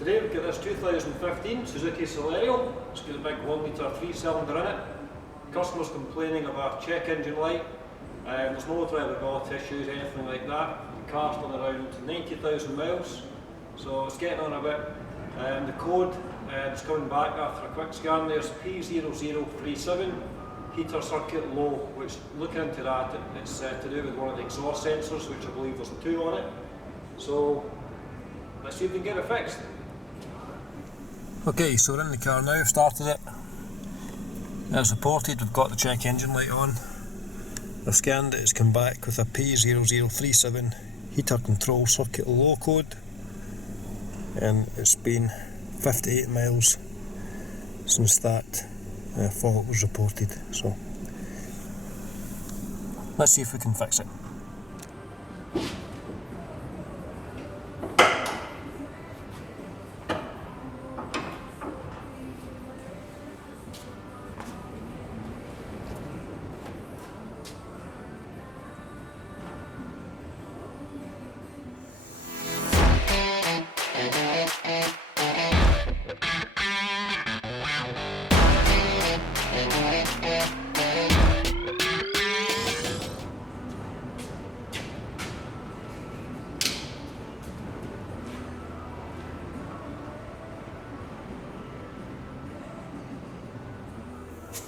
Today we've got this 2015 Suzuki Celerio. It's got a big 1 litre 3-cylinder in it. Customers complaining of a check engine light. There's no drivability issues, anything like that. The car's done around 90,000 miles, so it's getting on a bit. The code is coming back after a quick scan. There's P0037 heater circuit low, which look into that. It's to do with one of the exhaust sensors, which I believe there's 2 on it. So let's see if we can get it fixed. Okay, so we're in the car now, started it. As reported, we've got the check engine light on. I've scanned it, it's come back with a P0037 heater control circuit low code, and it's been 58 miles since that fault was reported, so let's see if we can fix it.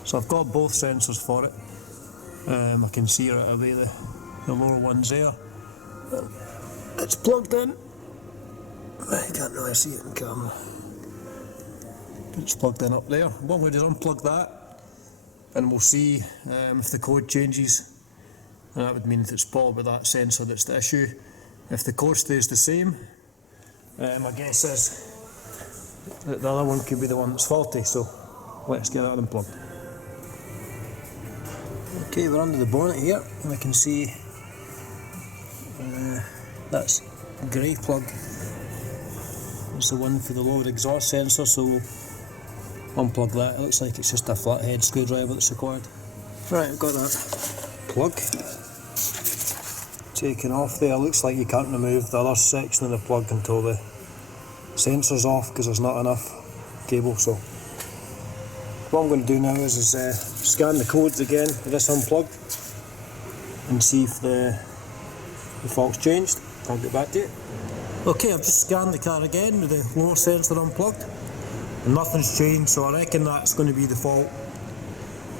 So I've got both sensors for it. I can see right away the lower one's there. It's plugged in. I can't really see it in camera. But it's plugged in up there. What I'm going to do is unplug that, and we'll see if the code changes. And that would mean that it's probably that sensor that's the issue. If the code stays the same, my guess is that the other one could be the one that's faulty. So let's get that unplugged. Okay, we're under the bonnet here, and I can see that's a grey plug. It's the one for the lower exhaust sensor, so we'll unplug that. It looks like it's just a flathead screwdriver that's required. Right, I've got that plug taken off there. Looks like you can't remove the other section of the plug until the sensor's off, because there's not enough cable. So what I'm going to do now is scan the codes again with this unplugged and see if the fault's changed. I'll get back to you. Okay, I've just scanned the car again with the lower sensor unplugged, and nothing's changed, so I reckon that's going to be the fault.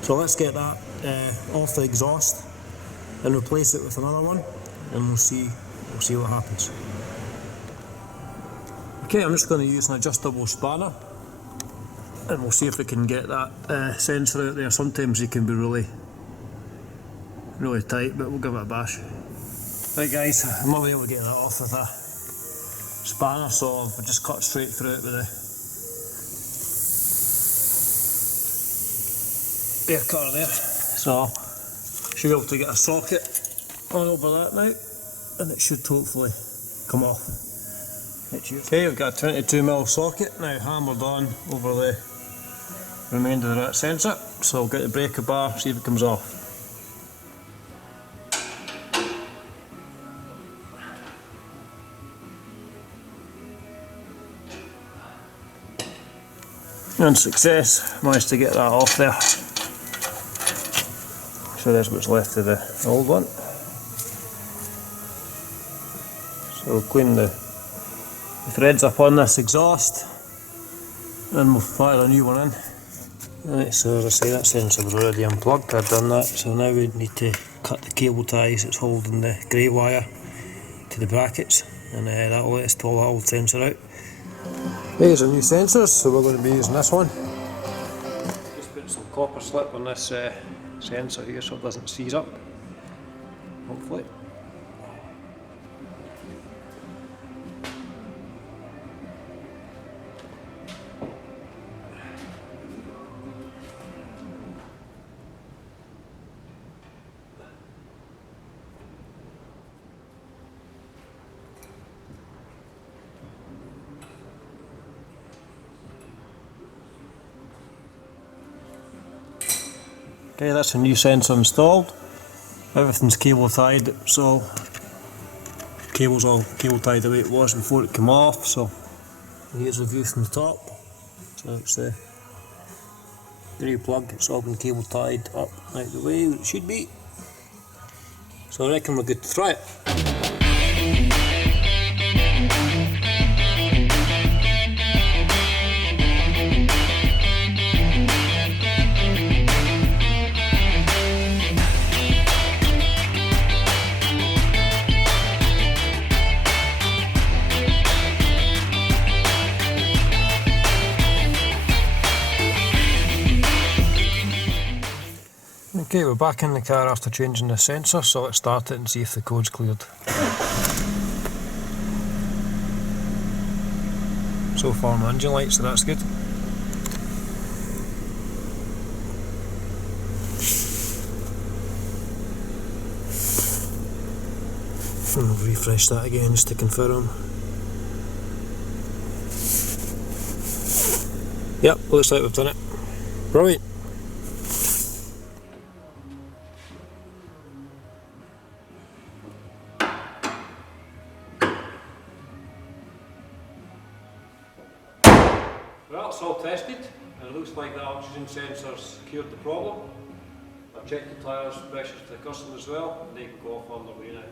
So let's get that off the exhaust and replace it with another one, and we'll see what happens. Okay, I'm just going to use an adjustable spanner, and we'll see if we can get that sensor out there. Sometimes it can be really tight, but we'll give it a bash. Right guys, I'm not able to get that off with a spanner, so I've just cut straight through it with a air cutter there. So should be able to get a socket on over that now, and it should hopefully come off. Okay, I've got a 22mm socket now hammered on over the remainder of that sensor, so I'll get the breaker bar, see if it comes off. And success, managed to get that off there. So there's what's left of the old one. So we'll clean the threads up on this exhaust, and we'll fire a new one in. Right, so as I say, that sensor was already unplugged. I've done that, so now we need to cut the cable ties that's holding the grey wire to the brackets, and that will let us pull that old sensor out. Here's our new sensors, so we're going to be using this one. Just put some copper slip on this sensor here so it doesn't seize up, hopefully. Okay, that's a new sensor installed. Everything's cable tied, so cable's all cable tied the way it was before it came off, so Here's a view from the top. So it's the grey plug, it's all been cable tied up out the way where it should be. So I reckon we're good to try it. Okay, we're back in the car after changing the sensor, so let's start it and see if the code's cleared. So far no engine light, so that's good. And we'll refresh that again just to confirm. Yep, looks like we've done it. Brilliant. Well, it's all tested, and it looks like the oxygen sensor's cured the problem. I've checked the tyres, pressures to the customer as well, and they can go off on their way now.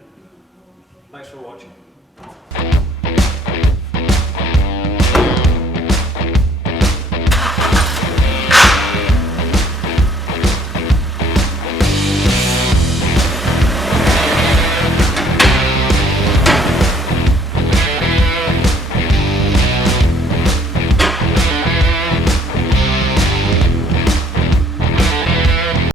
Thanks for watching.